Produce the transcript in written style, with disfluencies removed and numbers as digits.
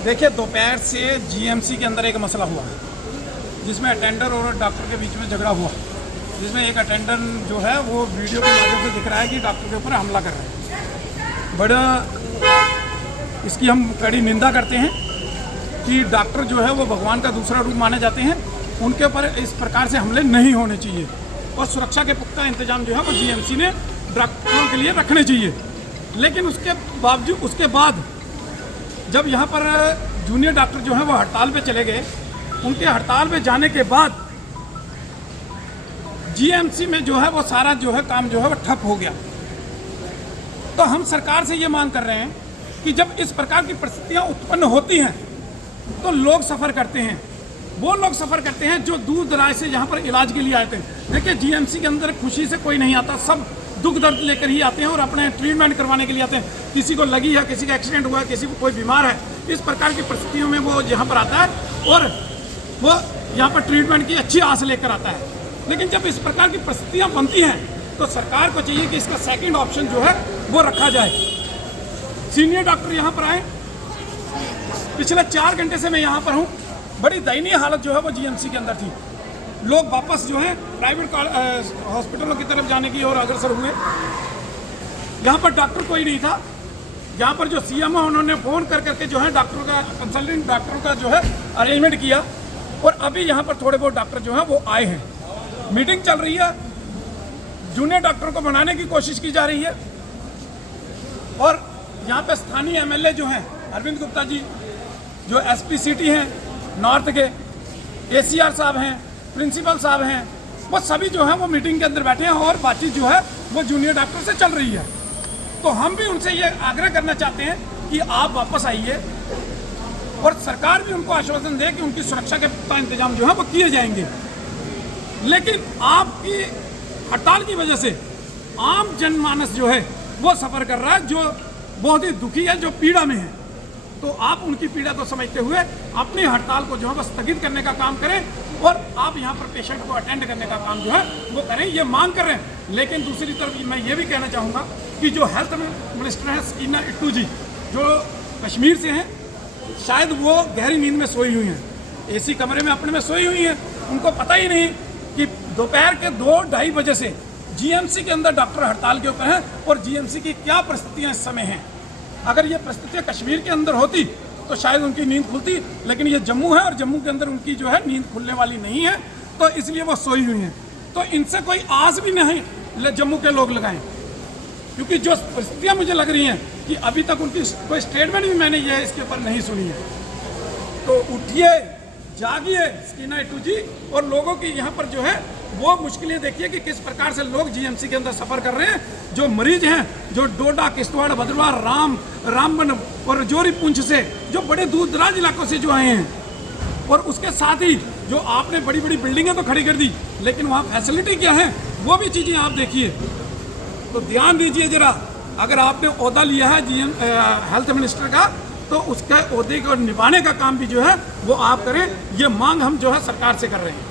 देखिए, दोपहर से जीएमसी के अंदर एक मसला हुआ है जिसमें अटेंडर और डॉक्टर के बीच में झगड़ा हुआ, जिसमें एक अटेंडर जो है वो वीडियो के माध्यम से दिख रहा है कि डॉक्टर के ऊपर हमला कर रहे हैं। बड़ा इसकी हम कड़ी निंदा करते हैं कि डॉक्टर जो है वो भगवान का दूसरा रूप माने जाते हैं, उनके ऊपर इस प्रकार से हमले नहीं होने चाहिए और सुरक्षा के पुख्ता इंतजाम जो है वो जीएमसी ने डॉक्टरों के लिए रखने चाहिए। लेकिन उसके बावजूद उसके बाद जब यहाँ पर जूनियर डॉक्टर जो हैं वो हड़ताल पे चले गए, उनके हड़ताल पे जाने के बाद जीएमसी में जो है वो सारा जो है काम जो है वो ठप हो गया। तो हम सरकार से ये मांग कर रहे हैं कि जब इस प्रकार की परिस्थितियाँ उत्पन्न होती हैं तो लोग सफ़र करते हैं, वो लोग सफ़र करते हैं जो दूर दराज से यहाँ पर इलाज के लिए आए थे। देखिए, जीएमसी के अंदर खुशी से कोई नहीं आता, सब दुख दर्द लेकर ही आते हैं और अपने ट्रीटमेंट करवाने के लिए आते हैं। किसी को लगी है, किसी का एक्सीडेंट हुआ है, किसी को कोई बीमार है, इस प्रकार की परिस्थितियों में वो यहाँ पर आता है और वो यहाँ पर ट्रीटमेंट की अच्छी आस लेकर आता है। लेकिन जब इस प्रकार की परिस्थितियाँ बनती हैं तो सरकार को चाहिए कि इसका सेकेंड ऑप्शन जो है वो रखा जाए। सीनियर डॉक्टर यहाँ पर आए, पिछले 4 घंटे से मैं यहाँ पर हूँ, बड़ी दयनीय हालत जो है वो जीएमसी के अंदर थी। लोग वापस जो है प्राइवेट हॉस्पिटलों की तरफ जाने की ओर अग्रसर हुए। यहाँ पर डॉक्टर कोई नहीं था। यहाँ पर जो सीएम है उन्होंने फ़ोन कर करके जो है डॉक्टरों का, कंसल्टेंट डॉक्टरों का जो है अरेंजमेंट किया और अभी यहाँ पर थोड़े बहुत डॉक्टर जो हैं वो आए हैं। मीटिंग चल रही है, जूनियर डॉक्टरों को बनाने की कोशिश की जा रही है और यहाँ पे स्थानीय एमएलए जो हैं अरविंद गुप्ता जी, जो एसपी सिटी हैं नॉर्थ के, एसीआर साहब हैं, प्रिंसिपल साहब हैं, वो सभी जो हैं वो मीटिंग के अंदर बैठे हैं और बातचीत जो है वो जूनियर डॉक्टर से चल रही है। तो हम भी उनसे ये आग्रह करना चाहते हैं कि आप वापस आइए और सरकार भी उनको आश्वासन दे कि उनकी सुरक्षा के पुख्ता इंतजाम जो है वो किए जाएंगे। लेकिन आपकी हड़ताल की वजह से आम जनमानस जो है वो सफ़र कर रहा है, जो बहुत ही दुखी है, जो पीड़ा में है। तो आप उनकी पीड़ा को समझते हुए अपनी हड़ताल को जो है वो स्थगित करने का काम करें और आप यहाँ पर पेशेंट को अटेंड करने का काम जो है वो करें, ये मांग कर रहे हैं। लेकिन दूसरी तरफ मैं ये भी कहना चाहूँगा कि जो हेल्थ मिनिस्टर हैं सकीना इट्टू जी, जो कश्मीर से हैं, शायद वो गहरी नींद में सोई हुई हैं, एसी कमरे में अपने में सोई हुई हैं। उनको पता ही नहीं कि दोपहर के 2-2:30 बजे से जीएमसी के अंदर डॉक्टर हड़ताल के ऊपर हैं और जीएमसी की क्या परिस्थितियाँ इस समय हैं। अगर ये परिस्थितियाँ कश्मीर के अंदर होती तो शायद उनकी नींद खुलती, लेकिन ये जम्मू है और जम्मू के अंदर उनकी जो है नींद खुलने वाली नहीं है, तो इसलिए वो सोई हुई हैं। तो इनसे कोई आस भी नहीं जम्मू के लोग लगाएं, क्योंकि जो परिस्थितियाँ मुझे लग रही हैं कि अभी तक उनकी कोई स्टेटमेंट भी मैंने ये इसके ऊपर नहीं सुनी है। तो उठिए, जागिए सकीना इट्टू जी, और लोगों की यहाँ पर जो है वो मुश्किलें देखिए कि किस प्रकार से लोग जीएमसी के अंदर सफ़र कर रहे हैं। जो मरीज हैं, जो डोडा, किश्तवाड़, भद्रवाह, रामबन और राजौरी, पुंछ से, जो बड़े दूर दराज इलाकों से जो आए हैं, और उसके साथ ही जो आपने बड़ी बड़ी बिल्डिंगें तो खड़ी कर दी, लेकिन वहाँ फैसिलिटी क्या है वो भी चीज़ें आप देखिए। तो ध्यान दीजिए ज़रा, अगर आपने ओहदा लिया है हेल्थ मिनिस्टर का, तो उसके ओहदे को निभाने का काम भी जो है वो आप करें। ये मांग हम जो है सरकार से कर रहे हैं।